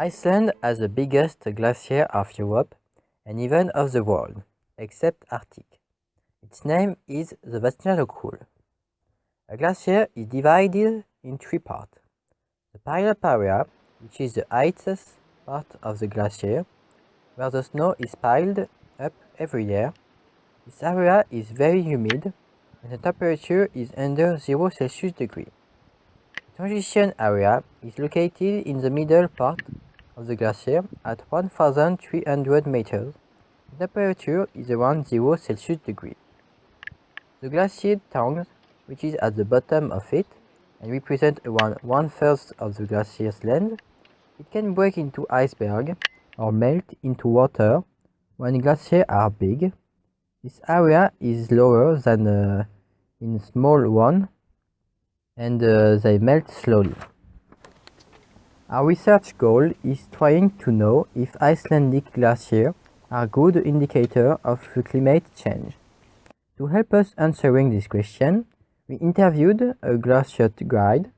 Iceland has the biggest glacier of Europe and even of the world, except Arctic. Its name is the Vatnajökull. A glacier is divided in three parts. The pile-up area, which is the highest part of the glacier, where the snow is piled up every year. This area is very humid and the temperature is under 0 Celsius degree. The transition area is located in the middle part of the glacier at 1,300 meters. The temperature is around 0 Celsius degree. The glacier tongue, which is at the bottom of it and represents around 1/3 of the glacier's land, it can break into iceberg or melt into water when glaciers are big. This area is lower than in small one and they melt slowly. Our research goal is trying to know if Icelandic glaciers are a good indicator of climate change. To help us answering this question, we interviewed a glacier guide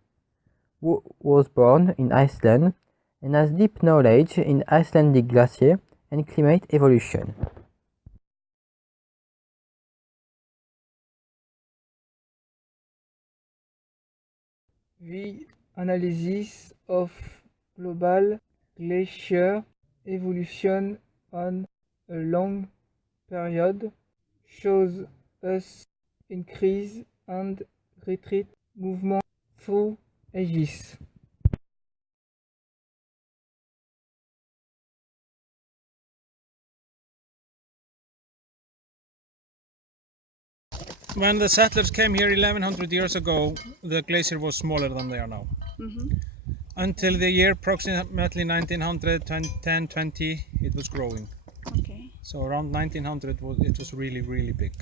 who was born in Iceland and has deep knowledge in Icelandic glacier and climate evolution. The analysis of global glacier evolution on a long period shows us increase and retreat movement through ages. When the settlers came here 1100 years ago, the glacier was smaller than they are now. Until the year approximately 1900, 1020, it was growing. Okay. So around 1900 it was really, really big.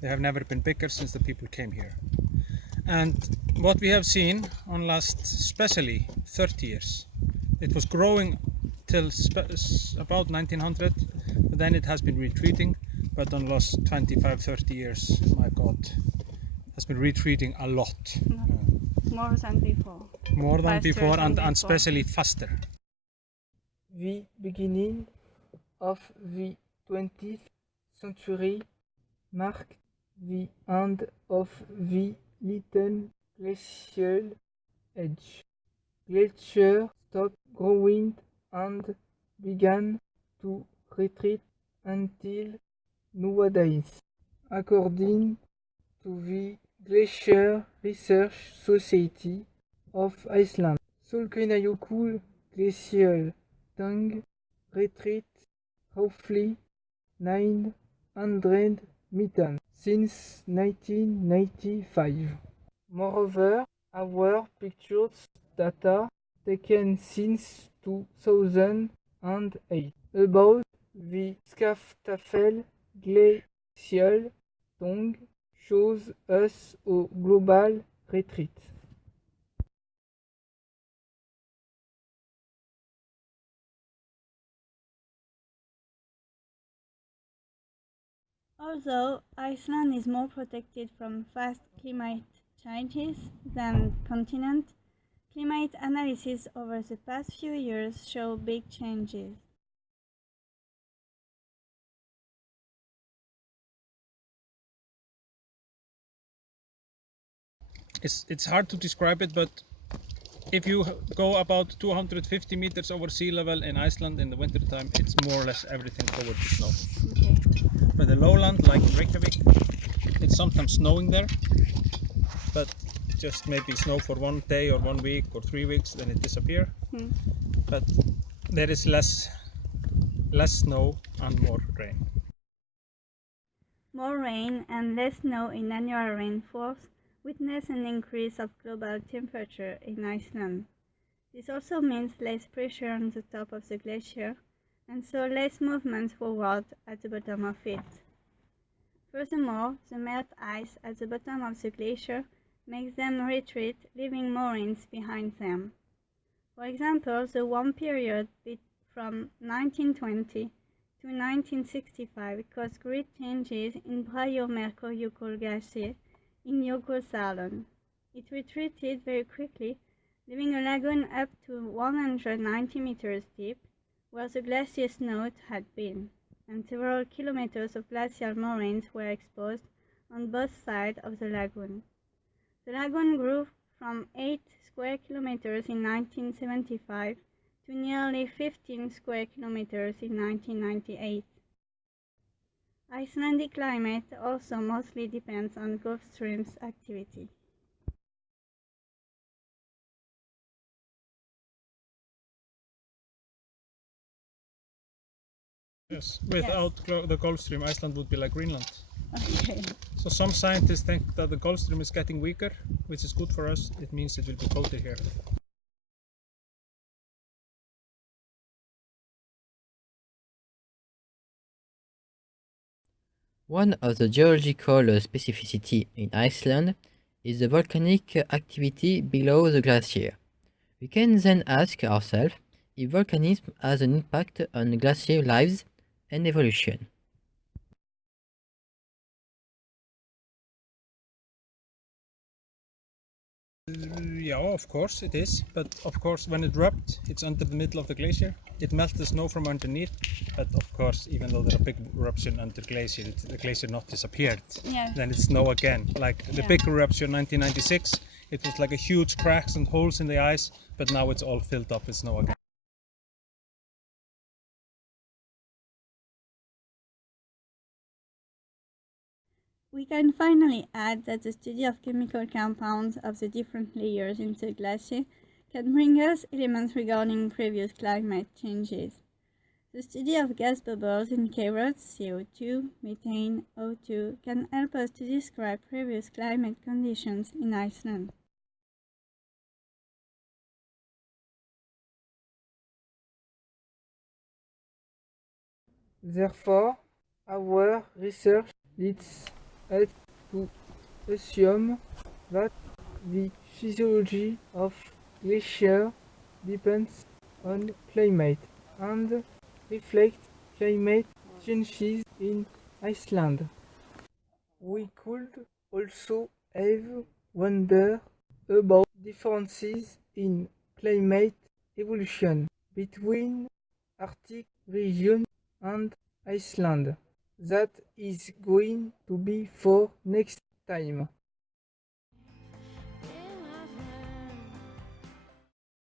They have never been bigger since the people came here. And what we have seen on last, especially 30 years, it was growing till about 1900, but then it has been retreating. But on last 25-30 years, my God, has been retreating a lot. More than before. More than Faster before, than and before. especially faster. The beginning of the 20th century marked the end of the Little Glacial Age. Glaciers stopped growing and began to retreat until nowadays. According to the Glacier Research Society of Iceland, Vatnajökull glacial tongue retreats roughly 900 meters since 1995. Moreover, our pictures data taken since 2008 about the Skaftafell glacial tongue shows us a global retreat. Although Iceland is more protected from fast climate changes than continent, climate analysis over the past few years show big changes. It's hard to describe it, but if you go about 250 meters over sea level in Iceland in the winter time, it's more or less everything covered with snow. Okay. But the lowland, like Reykjavik, it's sometimes snowing there, but just maybe snow for 1 day or 1 week or 3 weeks, then it disappears. But there is less snow and more rain. More rain and less snow in annual rainfalls witness an increase of global temperature in Iceland. This also means less pressure on the top of the glacier, and so less movement forward at the bottom of it. Furthermore, the melt ice at the bottom of the glacier makes them retreat, leaving moraines behind them. For example, the warm period from 1920 to 1965 caused great changes in Breiðamerkurjökull glacier in Jökulsárlón. It retreated very quickly, leaving a lagoon up to 190 meters deep, where the glacier snout had been, and several kilometers of glacial moraines were exposed on both sides of the lagoon. The lagoon grew from 8 square kilometers in 1975 to nearly 15 square kilometers in 1998. Icelandic climate also mostly depends on Gulf Stream's activity. Yes, without the Gulf Stream, Iceland would be like Greenland. Okay. So some scientists think that the Gulf Stream is getting weaker, which is good for us. It means it will be colder here. One of the geological specificity in Iceland is the volcanic activity below the glacier. We can then ask ourselves if volcanism has an impact on glacier lives and evolution. Yeah, of course it is. But of course, when it erupts, it's under the middle of the glacier. It melts the snow from underneath. But of course, even though there's a big eruption under glacier, the glacier not disappeared. Yeah. Then it's snow again. Like the big eruption 1996, it was like a huge cracks and holes in the ice. But now it's all filled up with snow again. We can finally add that the study of chemical compounds of the different layers in the glacier can bring us elements regarding previous climate changes. The study of gas bubbles in carrots, CO2, methane, O2 can help us to describe previous climate conditions in Iceland. Therefore, our research leads us to assume that the physiology of glaciers depends on climate and reflects climate changes in Iceland. We could also have wondered about differences in climate evolution between Arctic region and Iceland. That is going to be for next time.